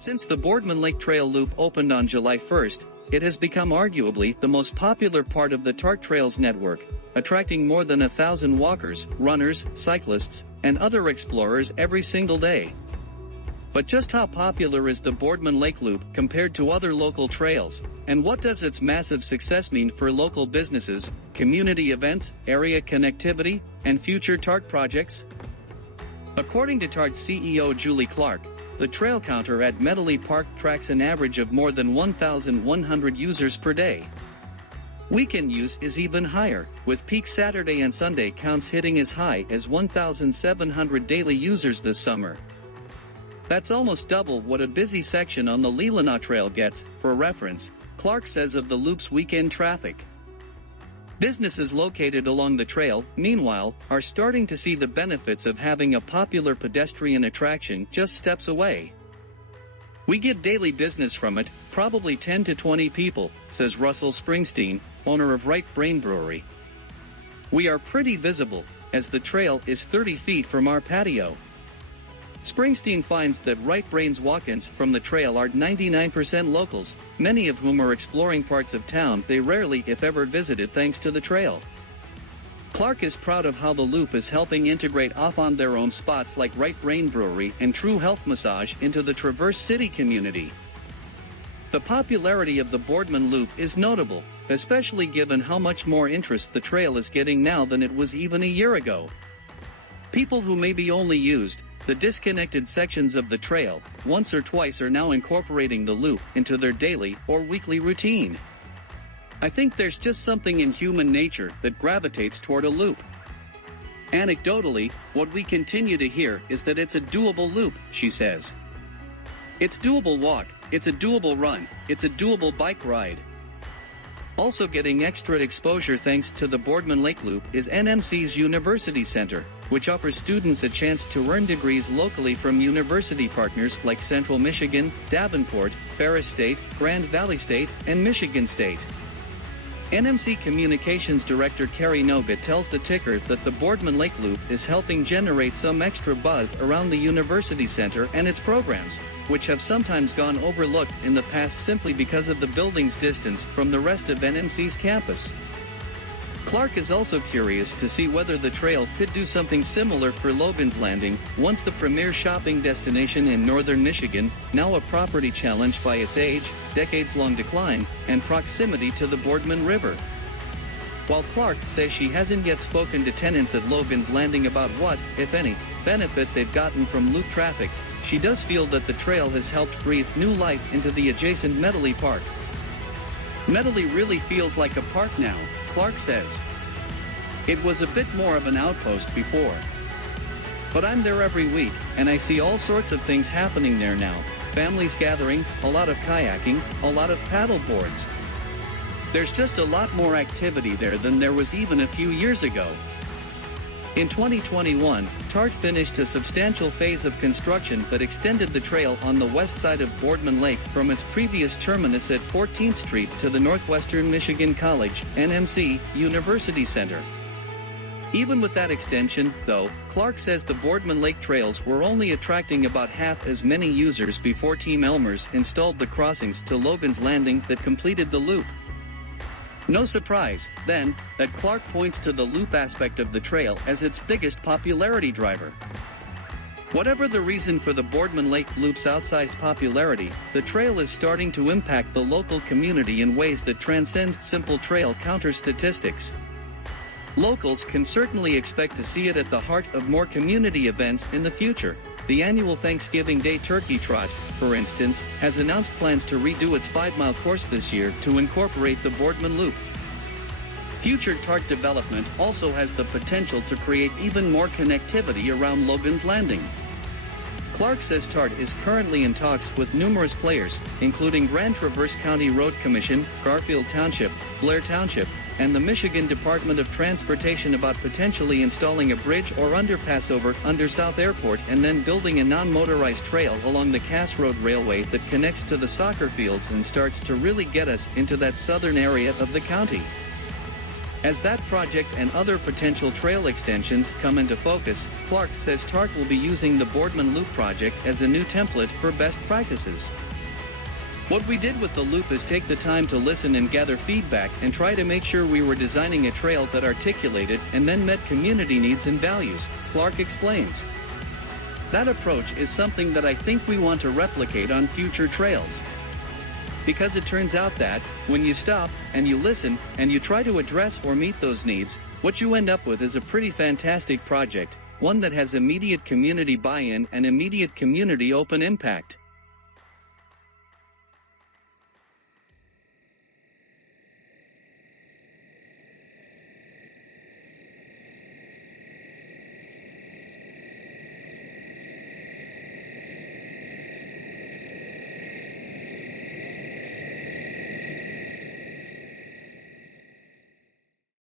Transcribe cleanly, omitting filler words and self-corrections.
Since the Boardman Lake Trail Loop opened on July 1st, it has become arguably the most popular part of the TART Trails network, attracting more than 1,000 walkers, runners, cyclists, and other explorers every single day. But just how popular is the Boardman Lake Loop compared to other local trails, and what does its massive success mean for local businesses, community events, area connectivity, and future TART projects? According to TART CEO Julie Clark, the trail counter at Medley Park tracks an average of more than 1,100 users per day. Weekend use is even higher, with peak Saturday and Sunday counts hitting as high as 1,700 daily users this summer. That's almost double what a busy section on the Leelanau Trail gets. For reference, Clark says of the loop's weekend traffic. Businesses located along the trail, meanwhile, are starting to see the benefits of having a popular pedestrian attraction just steps away. We get daily business from it, probably 10 to 20 people, says Russell Springsteen, owner of Right Brain Brewery. We are pretty visible, as the trail is 30 feet from our patio. Springsteen finds that Right Brain's walk-ins from the trail are 99% locals, many of whom are exploring parts of town they rarely if ever visited thanks to the trail. Clark is proud of how the loop is helping integrate off-on-their-own spots like Right Brain Brewery and True Health Massage into the Traverse City community. The popularity of the Boardman Loop is notable, especially given how much more interest the trail is getting now than it was even a year ago. People who maybe only used the disconnected sections of the trail once or twice are now incorporating the loop into their daily or weekly routine. I think there's just something in human nature that gravitates toward a loop. Anecdotally, what we continue to hear is that it's a doable loop, she says. It's doable walk, it's a doable run, it's a doable bike ride. Also getting extra exposure thanks to the Boardman Lake Loop is NMC's University Center, which offers students a chance to earn degrees locally from university partners like Central Michigan, Davenport, Ferris State, Grand Valley State, and Michigan State. NMC Communications Director Carrie Nogat tells the Ticker that the Boardman Lake Loop is helping generate some extra buzz around the University Center and its programs, which have sometimes gone overlooked in the past simply because of the building's distance from the rest of NMC's campus. Clark is also curious to see whether the trail could do something similar for Logan's Landing, once the premier shopping destination in northern Michigan, now a property challenged by its age, decades-long decline, and proximity to the Boardman River. While Clark says she hasn't yet spoken to tenants at Logan's Landing about what, if any, benefit they've gotten from loop traffic, she does feel that the trail has helped breathe new life into the adjacent Medley Park. Medley really feels like a park now, Clark says. It was a bit more of an outpost before. But I'm there every week, and I see all sorts of things happening there now. Families gathering, a lot of kayaking, a lot of paddle boards. There's just a lot more activity there than there was even a few years ago. In 2021, TART finished a substantial phase of construction that extended the trail on the west side of Boardman Lake from its previous terminus at 14th Street to the Northwestern Michigan College, NMC, University Center. Even with that extension, though, Clark says the Boardman Lake trails were only attracting about half as many users before Team Elmers installed the crossings to Logan's Landing that completed the loop. No surprise, then, that Clark points to the loop aspect of the trail as its biggest popularity driver. Whatever the reason for the Boardman Lake Loop's outsized popularity, the trail is starting to impact the local community in ways that transcend simple trail counter statistics. Locals can certainly expect to see it at the heart of more community events in the future. The annual Thanksgiving Day Turkey Trot, for instance, has announced plans to redo its 5-mile course this year to incorporate the Boardman Loop. Future TART development also has the potential to create even more connectivity around Logan's Landing. Clark says TART is currently in talks with numerous players, including Grand Traverse County Road Commission, Garfield Township, Blair Township, and the Michigan Department of Transportation about potentially installing a bridge or underpass under South Airport and then building a non-motorized trail along the Cass Road Railway that connects to the soccer fields and starts to really get us into that southern area of the county. As that project and other potential trail extensions come into focus, Clark says TART will be using the BoardMan Loop project as a new template for best practices. What we did with the loop is take the time to listen and gather feedback and try to make sure we were designing a trail that articulated and then met community needs and values, Clark explains. That approach is something that I think we want to replicate on future trails. Because it turns out that, when you stop, and you listen, and you try to address or meet those needs, what you end up with is a pretty fantastic project, one that has immediate community buy-in and immediate community open impact.